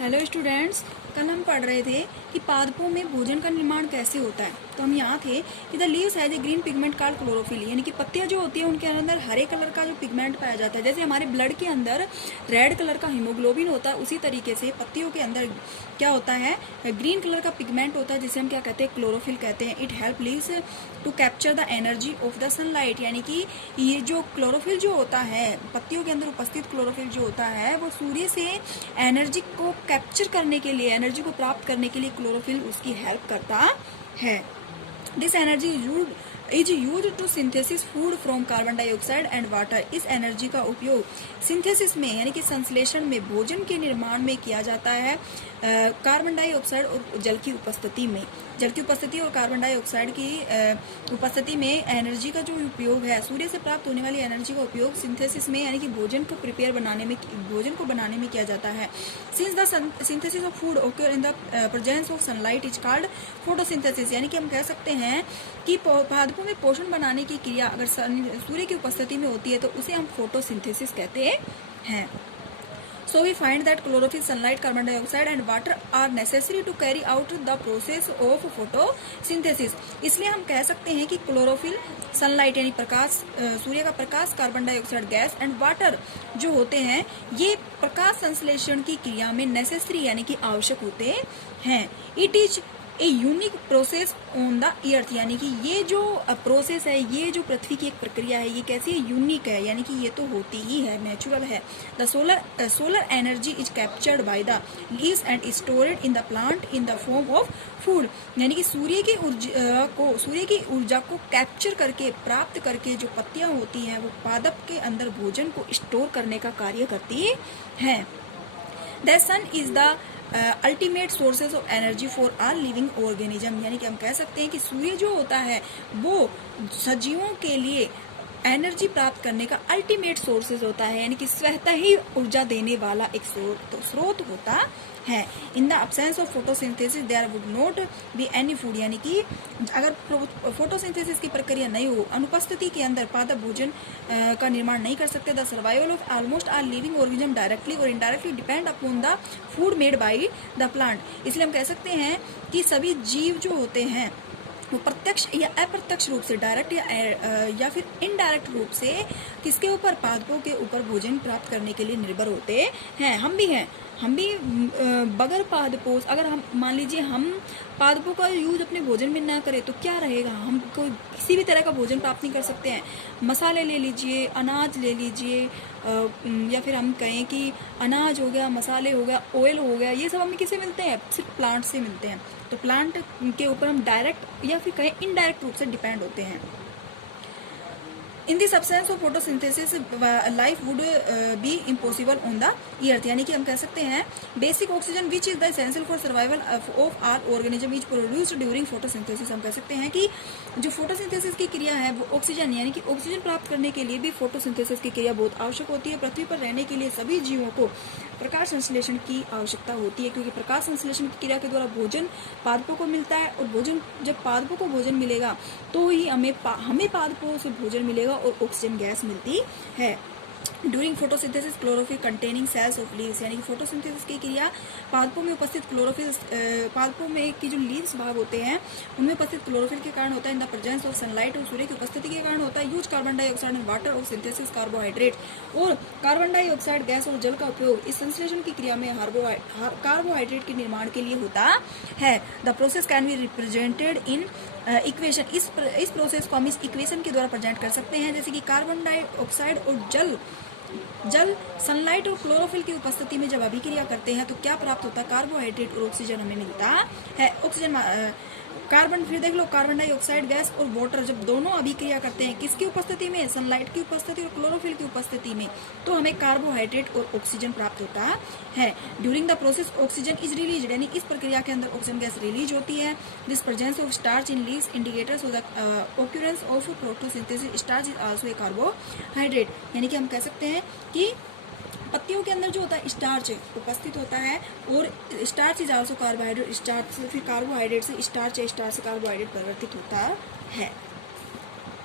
Hello students, कल हम पढ़ रहे थे कि पादपों में भोजन का निर्माण कैसे होता है। तो हम यहाँ थे कि the leaves has a green pigment called chlorophyll, यानी कि पत्तियां जो होती है उनके अंदर हरे कलर का जो पिगमेंट पाया जाता है। जैसे हमारे ब्लड के अंदर रेड कलर का हीमोग्लोबिन होता है, उसी तरीके से पत्तियों के अंदर क्या होता है, ग्रीन कलर का पिगमेंट होता है, जिसे हम क्या कहते हैं, क्लोरोफिल कहते हैं। It help leaves to capture the energy of the sunlight, यानी कि ये जो क्लोरोफिल जो होता है, पत्तियों के अंदर उपस्थित क्लोरोफिल जो होता है, वो सूर्य से एनर्जी को कैप्चर करने के लिए, एनर्जी को प्राप्त करने के लिए क्लोरोफिल उसकी हेल्प करता है। This energy is use to synthesis food from carbon dioxide and water. इस एनर्जी का उपयोग सिंथेसिस में, यानी कि संश्लेषण में, भोजन के निर्माण में किया जाता है कार्बन डाइऑक्साइड और जल की उपस्थिति में। जल की उपस्थिति और कार्बन डाइऑक्साइड की उपस्थिति में एनर्जी का जो उपयोग है, सूर्य से प्राप्त होने वाली एनर्जी का उपयोग सिंथेसिस में, यानी कि भोजन को प्रिपेयर बनाने में, भोजन को बनाने में किया जाता है। Since the synthesis of food occur in the presence of sunlight is called photosynthesis, यानी कि हम कह सकते हैं कि पादपों में पोषण बनाने की क्रिया अगर सूर्य की उपस्थिति में होती है तो उसे हम फोटोसिंथेसिस कहते हैं। So we find that chlorophyll, sunlight, carbon dioxide and water are necessary to carry out the process of photosynthesis। इसलिए हम कह सकते हैं कि क्लोरोफिल, सनलाइट यानी प्रकाश, सूर्य का प्रकाश, carbon dioxide gas and water जो होते हैं, ये प्रकाश संश्लेषण की क्रिया में नेसेसरी यानी कि आवश्यक होते हैं। It is a unique process on the earth, यानी कि ये जो प्रोसेस है, ये जो पृथ्वी की एक प्रक्रिया है, ये कैसी है, यूनिक है, यानी कि ये तो होती ही है, नेचुरल है। The solar energy is captured by the leaves and stored in the plant in the form of food, यानी कि सूर्य की ऊर्जा को कैप्चर करके, प्राप्त करके जो पत्तियां होती हैं, वो पादप के अंदर भोजन को स्टोर करने का कार्य करती हैं। The sun is the ultimate sources of energy for all living organism, यानी कि हम कह सकते हैं कि सूर्य जो होता है वो सजीवों के लिए एनर्जी प्राप्त करने का अल्टीमेट सोर्सेज होता है, यानी कि स्वतः ही ऊर्जा देने वाला एक स्रोत होता है। In the absence of photosynthesis there would not be any food, यानी कि अगर फोटोसिंथेसिस की प्रक्रिया नहीं हो, अनुपस्थिति के अंदर पादप भोजन का निर्माण नहीं कर सकते। The survival of almost all living organism directly और indirectly depend upon the food made by the plant. इसलिए हम कह सकते हैं कि सभी जीव जो होते हैं वो प्रत्यक्ष या अप्रत्यक्ष रूप से, डायरेक्ट या फिर इनडायरेक्ट रूप से किसके ऊपर, पादपों के ऊपर भोजन प्राप्त करने के लिए निर्भर होते हैं। हम भी बगैर पादपों, अगर हम मान लीजिए हम पादपों का यूज अपने भोजन में ना करें तो क्या रहेगा, हम कोई किसी भी तरह का भोजन प्राप्त नहीं कर सकते हैं। मसाले ले लीजिए, अनाज ले लीजिए, या फिर हम कहें कि अनाज हो गया, मसाले हो गया, ऑयल हो गया, ये सब हमें किससे मिलते हैं, सिर्फ प्लांट से मिलते हैं। तो प्लांट के ऊपर हम डायरेक्ट या फिर कहें इनडायरेक्ट रूप से डिपेंड होते हैं। In this absence of photosynthesis life would be impossible on the earth, यानी कि हम कह सकते हैं basic oxygen which is the essential for survival of our organism is produced during photosynthesis. हम कह सकते हैं कि जो फोटोसिंथेसिस की क्रिया है वो ऑक्सीजन, यानी कि ऑक्सीजन प्राप्त करने के लिए भी फोटोसिंथेसिस की क्रिया बहुत आवश्यक होती है। पृथ्वी पर रहने के लिए सभी जीवों को प्रकाश संश्लेषण की आवश्यकता होती है, क्योंकि प्रकाश संश्लेषण की क्रिया के द्वारा भोजन पादपों को मिलता है, और भोजन, जब पादपों को भोजन मिलेगा तो ही हमें पादपों से भोजन मिलेगा और ऑक्सीजन गैस मिलती है। During photosynthesis chlorophyll containing cells of leaves, यानी कि फोटोसिंथेसिस की क्रिया पादपों में उपस्थित क्लोरोफिल, पादपों में की जो लीव्स भाग होते हैं उनमें उपस्थित क्लोरोफिल के कारण होता है। In the presence of sunlight, और सूर्य की उपस्थिति के कारण होता है। Use carbon dioxide and water और सिंथेसिस कार्बोहाइड्रेट, और कार्बन डाइऑक्साइड गैस और जल का उपयोग इस संश्लेषण की क्रिया में कार्बोहाइड्रेट के निर्माण के लिए होता है। The process can be represented in equation, इस प्रोसेस को हम इस इक्वेशन के द्वारा प्रेजेंट कर सकते हैं, जैसे कि कार्बन डाइऑक्साइड और जल सनलाइट और क्लोरोफिल की उपस्थिति में जब अभिक्रिया करते हैं तो क्या प्राप्त होता है, कार्बोहाइड्रेट और ऑक्सीजन हमें मिलता है। ऑक्सीजन, कार्बन, फिर देख लो कार्बन डाइऑक्साइड गैस और वाटर जब दोनों अभिक्रिया करते हैं किसकी उपस्थिति में, सनलाइट की उपस्थिति और क्लोरोफिल की उपस्थिति में, तो हमें कार्बोहाइड्रेट और ऑक्सीजन प्राप्त होता है। During the process oxygen is release, यानी इस प्रक्रिया के अंदर ऑक्सीजन गैस रिलीज होती है। This presence of starch in leaves indicators of the occurrence of photosynthesis. Starch is also a carbohydrate, यानी कि हम कह सकते हैं कि पत्तियों के अंदर जो होता है स्टार्च उपस्थित होता है, और starch is also carbohydrate. Starch से फिर कार्बोहाइड्रेट से स्टार्च है, स्टार्च से कार्बोहाइड्रेट परिवर्तित होता है।